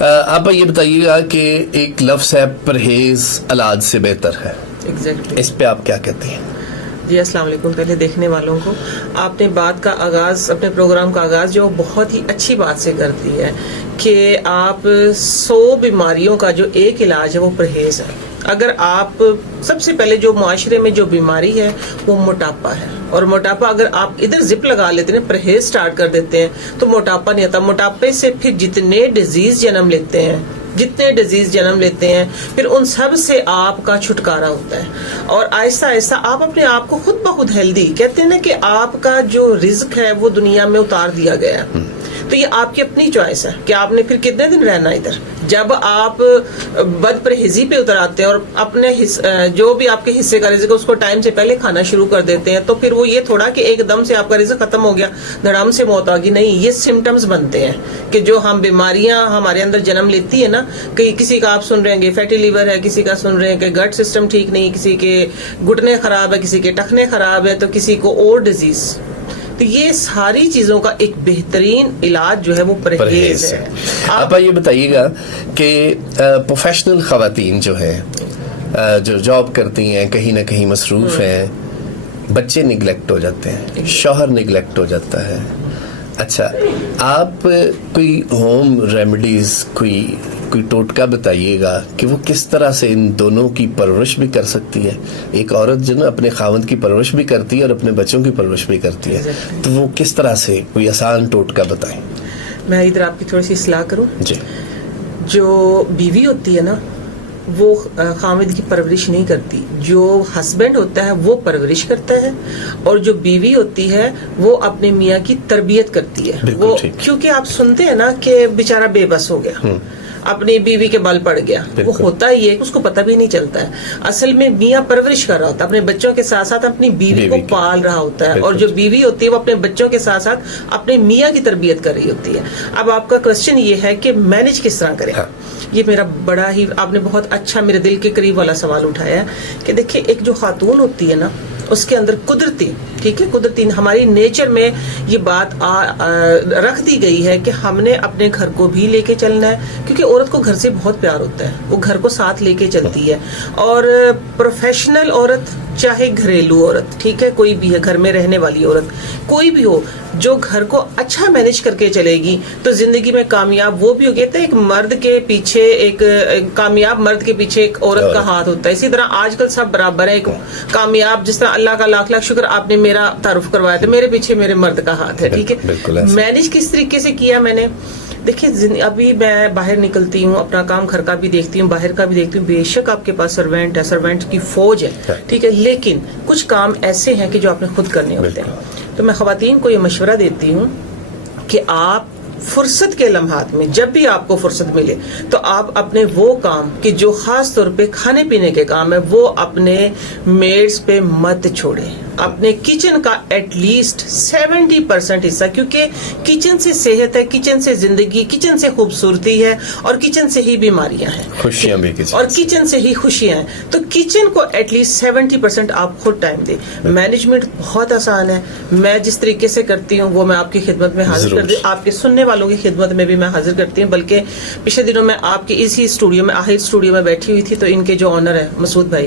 آپ یہ بتائیے گا کہ ایک لفظ ہے پرہیز علاج سے بہتر ہے. ایگزیکٹلی. اس پہ آپ کیا کہتے ہیں؟ جی السلام علیکم. پہلے دیکھنے والوں کو آپ نے بات کا آغاز، اپنے پروگرام کا آغاز جو بہت ہی اچھی بات سے کرتی ہے کہ آپ 100 بیماریوں کا جو ایک علاج ہے وہ پرہیز ہے. اگر آپ سب سے پہلے جو معاشرے میں جو بیماری ہے وہ موٹاپا ہے، اور موٹاپا اگر آپ ادھر زپ لگا لیتے ہیں، پرہیز سٹارٹ کر دیتے ہیں تو موٹاپا نہیں آتا. موٹاپے سے پھر جتنے ڈیزیز جنم لیتے ہیں پھر ان سب سے آپ کا چھٹکارا ہوتا ہے، اور آہستہ آہستہ آپ اپنے آپ کو خود بخود ہیلدی کہتے ہیں نا کہ آپ کا جو رزق ہے وہ دنیا میں اتار دیا گیا ہے. تو یہ آپ کی اپنی چوائس ہے کہ آپ نے پھر کتنے دن رہنا ادھر. جب آپ بد پرہیزی پہ اتر آتے ہیں اور اپنے جو بھی آپ کے حصے کا رزق ہے اس کو ٹائم سے پہلے کھانا شروع کر دیتے ہیں، تو پھر وہ یہ تھوڑا کہ ایک دم سے آپ کا رزق ختم ہو گیا، دھڑام سے موت آ گئی. نہیں، یہ سمٹمز بنتے ہیں کہ جو ہم بیماریاں ہمارے اندر جنم لیتی ہے نا، کہ کسی کا آپ سن رہے ہیں فیٹی لیور ہے، کسی کا سن رہے ہیں کہ گٹ سسٹم ٹھیک نہیں، کسی کے گھٹنے خراب ہے، کسی کے ٹخنے خراب ہے، تو کسی کو اور ڈیزیز. تو یہ ساری چیزوں کا ایک بہترین علاج جو ہے وہ پرہیز ہے. آپ یہ بتائیے گا کہ پروفیشنل خواتین جو ہیں، جو جاب کرتی ہیں، کہیں نہ کہیں مصروف ہیں، بچے نگلیکٹ ہو جاتے ہیں، شوہر نگلیکٹ ہو جاتا ہے. اچھا، آپ کوئی ہوم ریمیڈیز، کوئی ٹوٹکا بتائیے گا کہ وہ کس طرح سے ان دونوں کی پرورش بھی کر سکتی ہے. ایک عورت جو نا اپنے خاوند کی پرورش بھی کرتی ہے اور اپنے بچوں کی پرورش بھی کرتی ہے، تو وہ کس طرح سے کوئی آسان ٹوٹکا بتائیں. میں ادھر آپ کی تھوڑی سی اصلاح کروں. جی. جو بیوی ہوتی ہے نا وہ خاوند کی پرورش نہیں کرتی، جو ہسبینڈ ہوتا ہے وہ پرورش کرتا ہے، اور جو بیوی ہوتی ہے وہ اپنے میاں کی تربیت کرتی ہے. وہ کیونکہ آپ سنتے ہیں نا کہ بیچارہ بے بس ہو گیا، اپنی بیوی کے بل پڑ گیا. وہ ہوتا ہی ہے، اس کو پتہ بھی نہیں چلتا ہے. اصل میں میاں پرورش کر رہا ہوتا ہے، اپنے بچوں کے ساتھ ساتھ اپنی بیوی کو پال رہا ہوتا ہے، اور جو بیوی ہوتی ہے وہ اپنے بچوں کے ساتھ ساتھ اپنے میاں کی تربیت کر رہی ہوتی ہے. اب آپ کا کوشچن یہ ہے کہ مینج کس طرح کریں. یہ میرا بڑا ہی، آپ نے بہت اچھا میرے دل کے قریب والا سوال اٹھایا ہے کہ دیکھیں، ایک جو خاتون ہوتی ہے نا اس کے اندر قدرتی، ٹھیک ہے، قدرتی ہماری نیچر میں یہ بات رکھ دی گئی ہے کہ ہم نے اپنے گھر کو بھی لے کے چلنا ہے، کیونکہ عورت کو گھر سے بہت پیار ہوتا ہے، وہ گھر کو ساتھ لے کے چلتی ہے. اور پروفیشنل عورت چاہے گھریلو عورت، ٹھیک ہے، کوئی بھی ہے، گھر میں رہنے والی عورت کوئی بھی ہو، جو گھر کو اچھا مینج کر کے چلے گی تو زندگی میں کامیاب وہ بھی ہو. کہتے ہیں ایک مرد کے پیچھے، ایک کامیاب مرد کے پیچھے ایک عورت کا ہاتھ ہوتا ہے. اسی طرح آج کل سب برابر ہے. ایک کامیاب، جس طرح اللہ کا لاکھ لاکھ شکر آپ نے میرا تعارف کروایا تھا، میرے پیچھے میرے مرد کا ہاتھ ہے. ٹھیک ہے، مینج کس طریقے سے کیا میں نے. دیکھیں، ابھی میں باہر نکلتی ہوں، اپنا کام گھر کا بھی دیکھتی ہوں، باہر کا بھی دیکھتی ہوں. بے شک آپ کے پاس سرونٹ ہے، سرونٹ کی فوج ہے، ٹھیک ہے، لیکن کچھ کام ایسے ہیں کہ جو آپ نے خود کرنے ہوتے ہیں. تو میں خواتین کو یہ مشورہ دیتی ہوں کہ آپ فرصت کے لمحات میں جب بھی آپ کو فرصت ملے تو آپ اپنے وہ کام کہ جو خاص طور پہ کھانے پینے کے کام ہے وہ اپنے میڈس پہ مت چھوڑیں. اپنے کچن کا ایٹ لیسٹ 70% حصہ، کیونکہ کچن سے صحت ہے، کچن سے زندگی، کچن سے خوبصورتی ہے، اور کچن سے ہی بیماریاں ہیں، خوشیاں بھی کچن، اور کچن سے ہی خوشیاں ہیں. تو کچن کو ایٹ لیسٹ 70% آپ خود ٹائم دیں. مینجمنٹ بہت آسان ہے، میں جس طریقے سے کرتی ہوں وہ میں آپ کی خدمت میں حاضر کر دوں، آپ کے سننے والوں کی خدمت میں بھی میں حاضر کرتی ہوں. بلکہ پچھلے دنوں میں آپ کے اسی اسٹوڈیو میں، آہر اسٹوڈیو میں بیٹھی ہوئی تھی، تو ان کے جو آنر ہے مسعود بھائی،